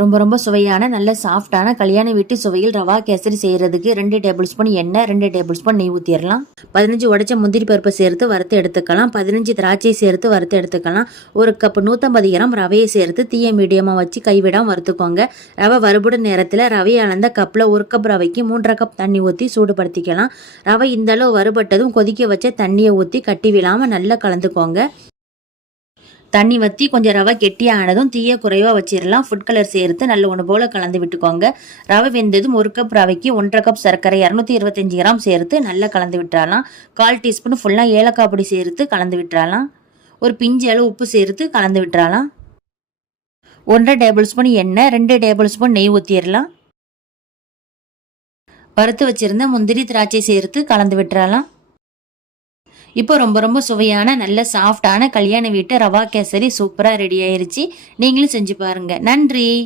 ரொம்ப ரொம்ப சுவையான நல்ல சாஃப்டான கல்யாண வீட்டு சுவையில் ரவா கேசரி செய்கிறதுக்கு 2 டேபிள் ஸ்பூன் எண்ணெய், 2 டேபிள் ஸ்பூன் நெய் ஊற்றிடலாம். 15 உடைச்ச முந்திரி பருப்பை சேர்த்து வறுத்து எடுத்துக்கலாம். 15 திராட்சை சேர்த்து வறுத்து எடுத்துக்கலாம். 1 கப் 150 கிராம் ரவையை சேர்த்து தீய மீடியமாக வச்சு கைவிடாமல் வறுத்துக்கோங்க. ரவை வறுபடும் நேரத்தில் ரவையை அளந்த கப்பில் 1 கப் ரவைக்கு 3.5 கப் தண்ணி ஊற்றி சூடுபடுத்திக்கலாம். ரவை இந்தளவு வறுபட்டதும் கொதிக்க வச்ச தண்ணியை ஊற்றி கட்டி விழாமல் நல்லா கலந்துக்கோங்க. தண்ணி வற்றி கொஞ்சம் ரவை கெட்டியானதும் தீயை குறைவாக வச்சிடலாம். ஃபுட் கலர் சேர்த்து நல்ல ஒன்று போல் கலந்து விட்டுக்கோங்க. ரவை வெந்ததும் 1 கப் ரவைக்கு 1.5 கப் சர்க்கரை 225 கிராம் சேர்த்து நல்லா கலந்து விட்டுறலாம். 1/4 டீஸ்பூன் ஃபுல்லாக ஏலக்காய் பொடி சேர்த்து கலந்து விட்டுறலாம். ஒரு பிஞ்சு அளவு உப்பு சேர்த்து கலந்து விட்டுறலாம். 1.5 டேபிள் ஸ்பூன் எண்ணெய், 2 டேபிள் ஸ்பூன் நெய் ஊற்றிடலாம். வறுத்து வச்சிருந்த முந்திரி திராட்சை சேர்த்து கலந்து விட்டுறலாம். இப்போ ரொம்ப ரொம்ப சுவையான நல்ல சாஃப்டான கல்யாண வீட்டு ரவா கேசரி சூப்பராக ரெடி ஆயிருச்சு. நீங்களும் செஞ்சு பாருங்க. நன்றி.